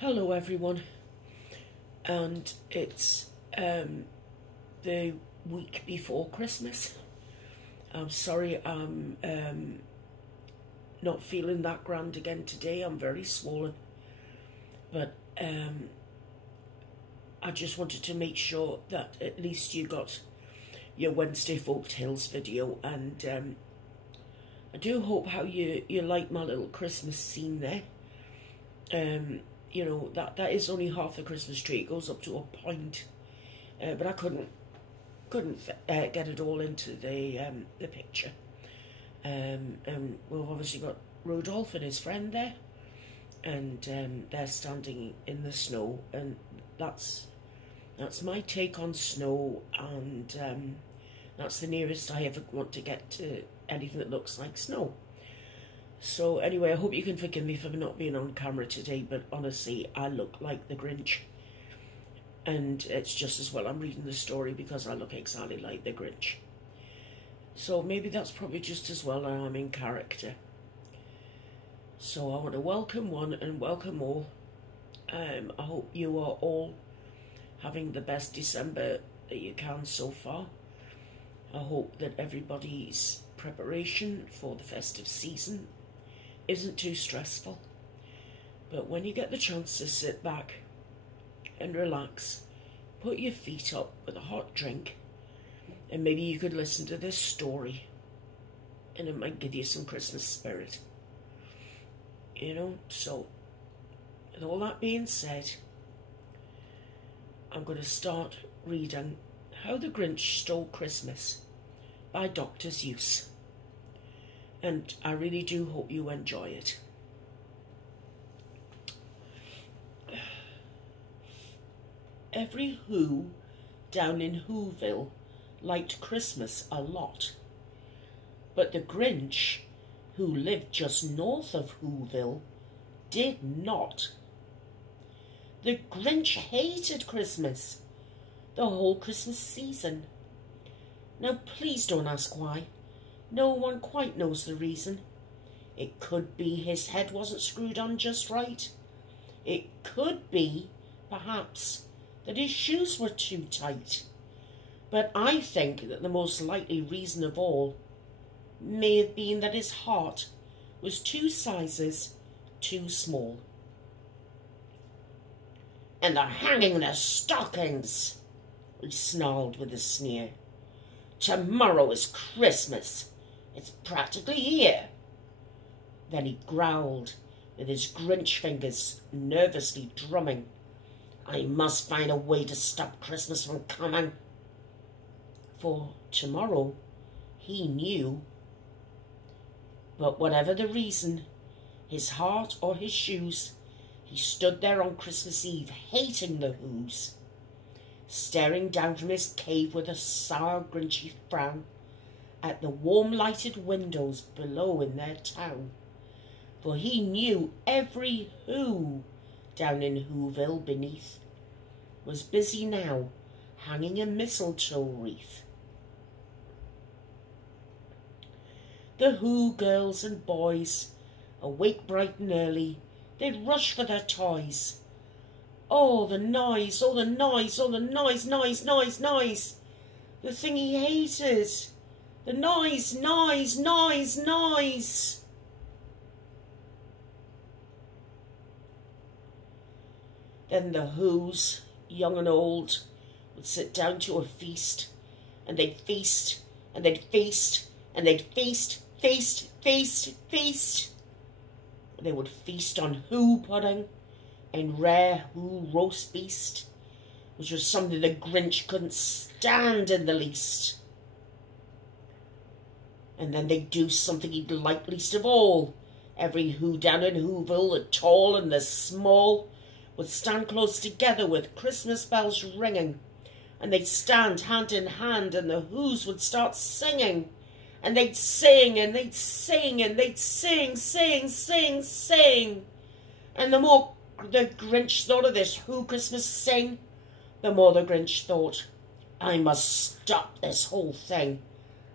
Hello everyone, and it's the week before Christmas. I'm sorry I'm not feeling that grand again today. I'm very swollen, but I just wanted to make sure that at least you got your Wednesday Folk Tales video, and I do hope how you like my little Christmas scene there. You know, that is only half the Christmas tree. It goes up to a point, but I couldn't get it all into the picture. And we've obviously got Rudolph and his friend there, and they're standing in the snow, and that's my take on snow, and that's the nearest I ever want to get to anything that looks like snow. So anyway, I hope you can forgive me for not being on camera today, but honestly, I look like the Grinch. And it's just as well I'm reading the story, because I look exactly like the Grinch. So maybe that's probably just as well I'm in character. So I want to welcome one and welcome all. I hope you are all having the best December that you can so far. I hope that everybody's preparation for the festive season isn't too stressful, but when you get the chance to sit back and relax, put your feet up with a hot drink, and maybe you could listen to this story, and it might give you some Christmas spirit, you know. So with all that being said, I'm going to start reading How the Grinch Stole Christmas by Dr Seuss. And I really do hope you enjoy it. Every Who down in Whoville liked Christmas a lot. But the Grinch, who lived just north of Whoville, did not. The Grinch hated Christmas, the whole Christmas season. Now please don't ask why. No one quite knows the reason. It could be his head wasn't screwed on just right. It could be, perhaps, that his shoes were too tight. But I think that the most likely reason of all may have been that his heart was 2 sizes too small. "And they're hanging their stockings," he snarled with a sneer. "Tomorrow is Christmas. It's practically here." Then he growled, with his Grinch fingers nervously drumming. "I must find a way to stop Christmas from coming." For tomorrow, he knew. But whatever the reason, his heart or his shoes, he stood there on Christmas Eve, hating the Whos, staring down from his cave with a sour, Grinchy frown at the warm lighted windows below in their town. For he knew every Who down in Whoville beneath was busy now hanging a mistletoe wreath. The Who girls and boys, awake bright and early, they'd rush for their toys. Oh, the noise, oh, the noise, oh, the noise, noise, noise, noise. The thing he hated. The noise, noise, noise, noise. Then the Whos, young and old, would sit down to a feast, and they'd feast, and they'd feast, and they'd feast, feast, feast, feast. They would feast on Who pudding and rare Who roast beast, which was something the Grinch couldn't stand in the least. And then they'd do something he'd like least of all. Every Who down in Whoville, the tall and the small, would stand close together with Christmas bells ringing. And they'd stand hand in hand, and the Whos would start singing. And they'd sing, and they'd sing, and they'd sing, sing, sing, sing. And the more the Grinch thought of this Who Christmas sing, the more the Grinch thought, "I must stop this whole thing.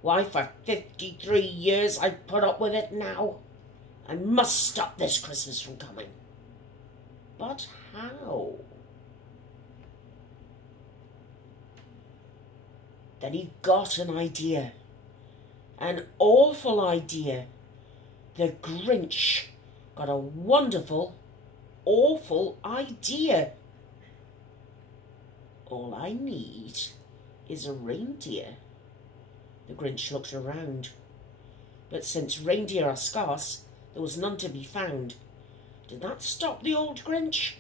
Why, for 53 years I've put up with it now. I must stop this Christmas from coming." But how? Then he got an idea. An awful idea. The Grinch got a wonderful, awful idea. All I need is a reindeer. The Grinch looked around. But since reindeer are scarce, there was none to be found. Did that stop the old Grinch?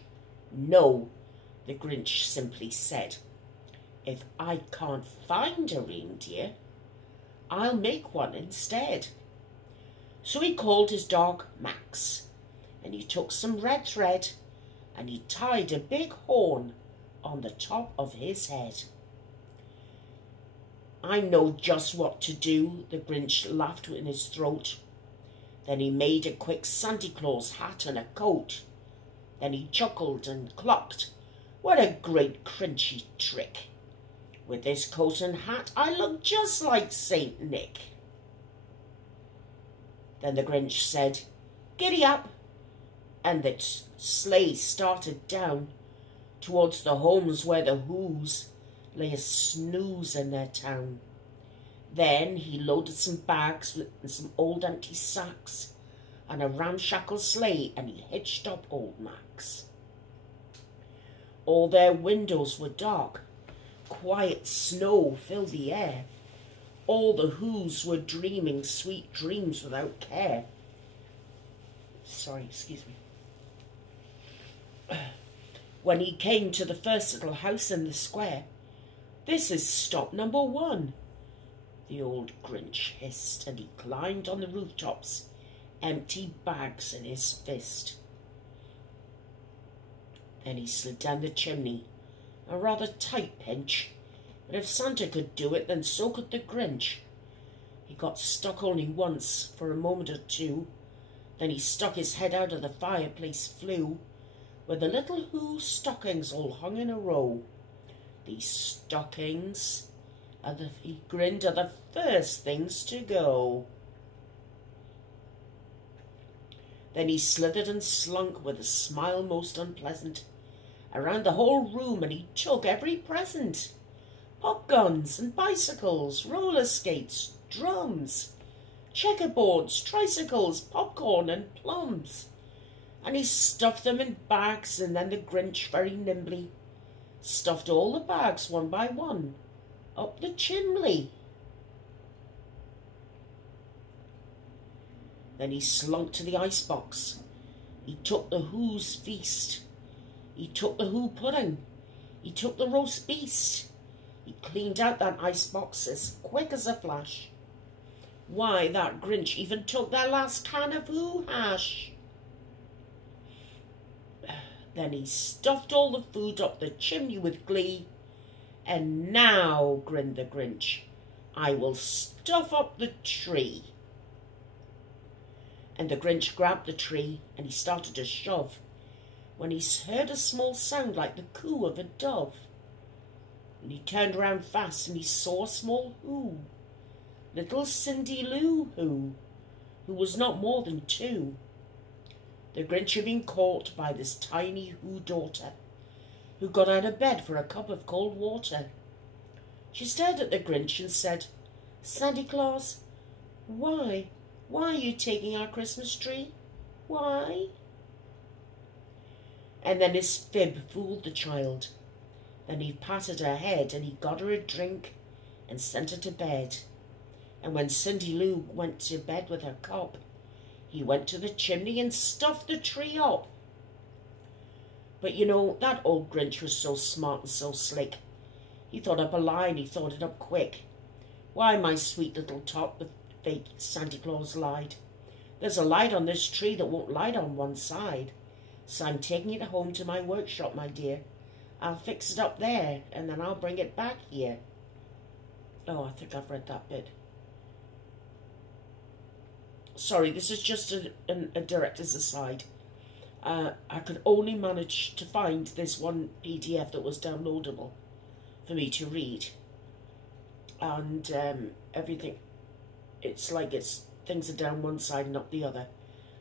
No, the Grinch simply said, if I can't find a reindeer, I'll make one instead. So he called his dog Max, and he took some red thread, and he tied a big horn on the top of his head. I know just what to do, the Grinch laughed in his throat. Then he made a quick Santa Claus hat and a coat. Then he chuckled and clucked. What a great Grinchy trick! With this coat and hat, I look just like Saint Nick. Then the Grinch said, giddy up, and the sleigh started down towards the homes where the Who's lay a snooze in their town. Then he loaded some bags with some old empty sacks and a ramshackle sleigh, and he hitched up old Max. All their windows were dark. Quiet snow filled the air. All the Who's were dreaming sweet dreams without care. Sorry, excuse me. When he came to the first little house in the square, this is stop number 1, the old Grinch hissed, and he climbed on the rooftops, empty bags in his fist. Then he slid down the chimney, a rather tight pinch, but if Santa could do it, then so could the Grinch. He got stuck only once, for a moment or two, then he stuck his head out of the fireplace flue, where the little Who stockings all hung in a row. These stockings, he grinned, are the first things to go. Then he slithered and slunk with a smile most unpleasant around the whole room, and he took every present. Pop guns and bicycles, roller skates, drums, checkerboards, tricycles, popcorn and plums. And he stuffed them in bags, and then the Grinch very nimbly stuffed all the bags one by one up the chimney. Then he slunk to the icebox. He took the Who's feast. He took the Who pudding. He took the roast beast. He cleaned out that icebox as quick as a flash. Why, that Grinch even took their last can of Who hash. Then he stuffed all the food up the chimney with glee. And now, grinned the Grinch, I will stuff up the tree. And the Grinch grabbed the tree, and he started to shove, when he heard a small sound like the coo of a dove. And he turned round fast, and he saw a small Who, little Cindy Lou who was not more than 2. The Grinch had been caught by this tiny Who daughter, who got out of bed for a cup of cold water. She stared at the Grinch and said, Santa Claus, why are you taking our Christmas tree? Why? And then his fib fooled the child. Then he patted her head, and he got her a drink and sent her to bed. And when Cindy Lou went to bed with her cup, he went to the chimney and stuffed the tree up. But you know, that old Grinch was so smart and so slick. He thought up a lie, and he thought it up quick. Why, my sweet little tot, the fake Santa Claus lied. There's a light on this tree that won't light on one side. So I'm taking it home to my workshop, my dear. I'll fix it up there, and then I'll bring it back here. Oh, I think I've read that bit. Sorry, this is just a director's aside. I could only manage to find this one PDF that was downloadable for me to read. And everything, it's like things are down one side and up the other.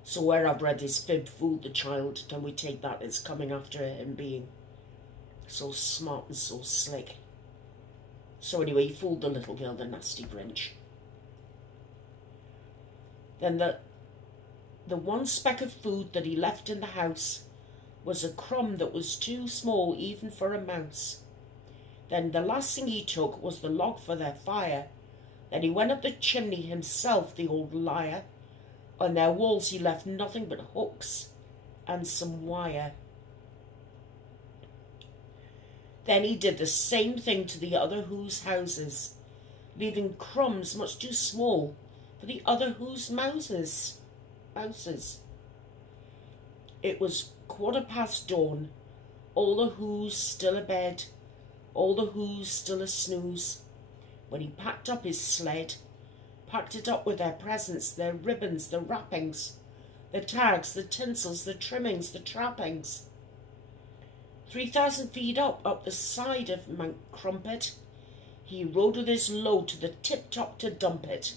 So where I've read his fib fooled the child, then we take that as coming after him being so smart and so slick. So anyway, he fooled the little girl, the nasty Grinch. Then the one speck of food that he left in the house was a crumb that was too small even for a mouse. Then the last thing he took was the log for their fire. Then he went up the chimney himself, the old liar. On their walls he left nothing but hooks and some wire. Then he did the same thing to the other Who's houses, leaving crumbs much too small for the other Who's mouses. It was 1:15 dawn, all the Who's still abed, all the Who's still a snooze, when he packed up his sled, packed it up with their presents, their ribbons, the wrappings, the tags, the tinsels, the trimmings, the trappings. 3,000 feet up the side of Mount Crumpet, he rode with his load to the tip-top to dump it.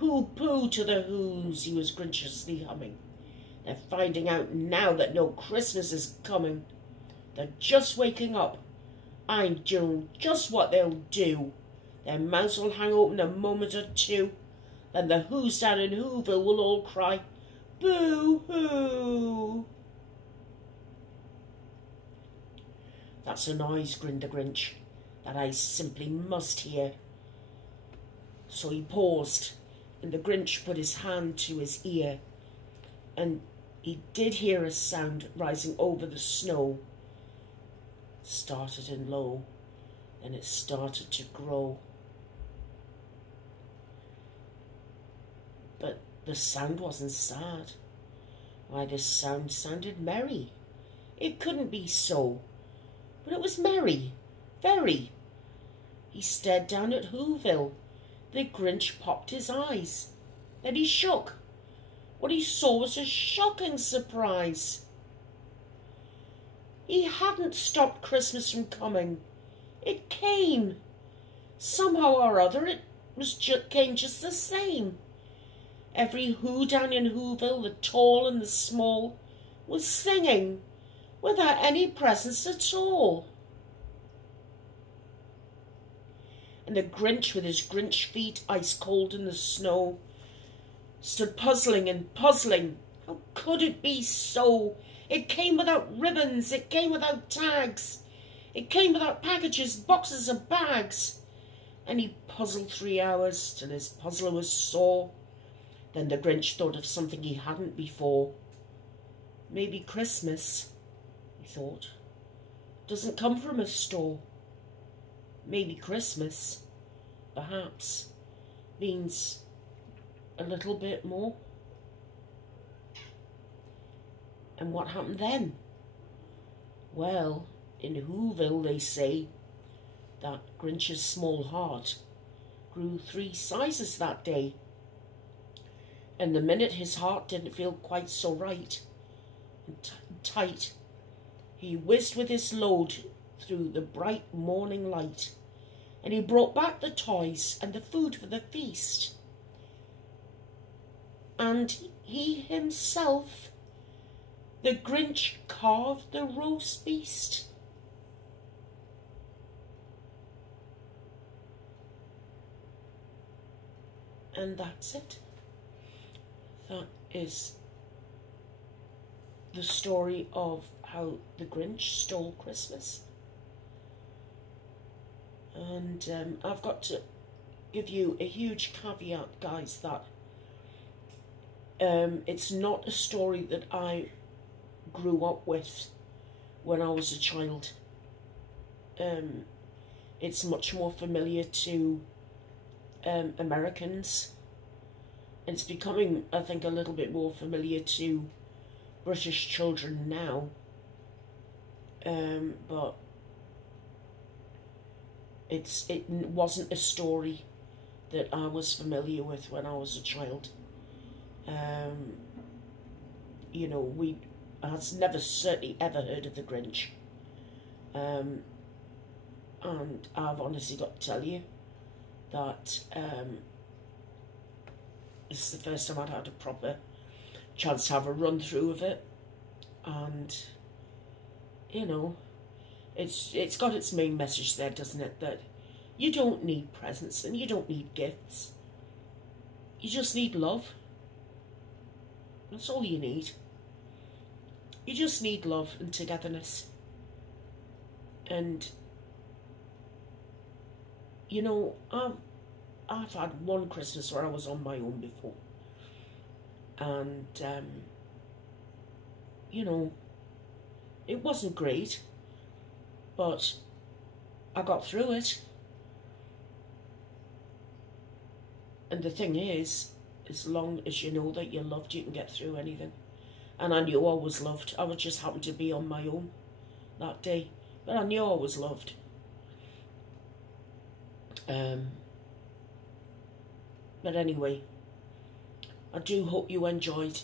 Pooh, pooh to the Who's, he was grinchiously humming. They're finding out now that no Christmas is coming. They're just waking up. I know just what they'll do. Their mouths will hang open a moment or two. Then the Who's down in Whoville will all cry, boo-hoo. That's a noise, grinned the Grinch, that I simply must hear. So he paused, and the Grinch put his hand to his ear, and he did hear a sound rising over the snow. It started in low, then it started to grow. But the sound wasn't sad. Why, the sound sounded merry. It couldn't be so, but it was merry, very. He stared down at Whoville. The Grinch popped his eyes. Then he shook. What he saw was a shocking surprise. He hadn't stopped Christmas from coming. It came. Somehow or other it came just the same. Every Who down in Whoville, the tall and the small, was singing without any presents at all. And the Grinch, with his Grinch feet ice cold in the snow, stood puzzling and puzzling. How could it be so? It came without ribbons, it came without tags, it came without packages, boxes and bags. And he puzzled 3 hours till his puzzler was sore. Then the Grinch thought of something he hadn't before. Maybe Christmas, he thought, doesn't come from a store. Maybe Christmas, perhaps, means a little bit more. And what happened then? Well, in Whoville they say that Grinch's small heart grew 3 sizes that day. And the minute his heart didn't feel quite so right and tight, he whizzed with his load through the bright morning light, and he brought back the toys and the food for the feast. And he himself, the Grinch, carved the roast beast. And that's it. That is the story of how the Grinch stole Christmas. And I've got to give you a huge caveat, guys, that it's not a story that I grew up with when I was a child. It's much more familiar to Americans. It's becoming, I think, a little bit more familiar to British children now. But it wasn't a story that I was familiar with when I was a child. You know, I has never certainly ever heard of the Grinch. And I've honestly got to tell you that this is the first time I'd had a proper chance to have a run through of it, and you know, it's got its main message there, doesn't it? That you don't need presents and you don't need gifts. You just need love. That's all you need. You just need love and togetherness. And you know, I've had one Christmas where I was on my own before, and you know, it wasn't great, but I got through it. And the thing is, as long as you know that you're loved, you can get through anything. And I knew I was loved. I would just happen to be on my own that day, but I knew I was loved. But anyway, I do hope you enjoyed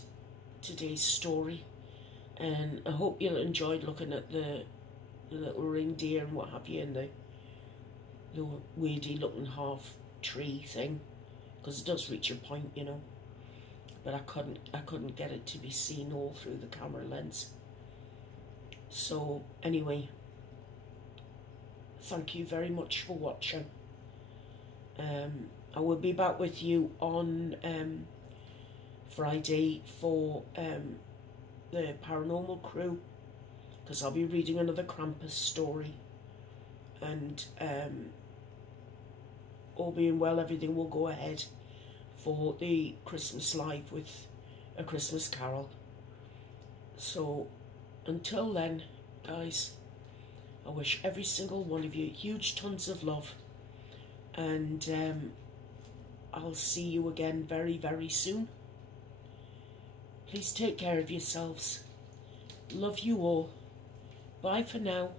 today's story, and I hope you enjoyed looking at the little reindeer and what have you, and the weirdy looking half tree thing, because it does reach a point, you know. But I couldn't get it to be seen all through the camera lens. So anyway, thank you very much for watching. I will be back with you on Friday for the Paranormal Crew, because I'll be reading another Krampus story, and all being well, everything will go ahead for the Christmas Live with A Christmas Carol. So until then, guys, I wish every single one of you huge tons of love, and I'll see you again very, very soon. Please take care of yourselves. Love you all. Bye for now.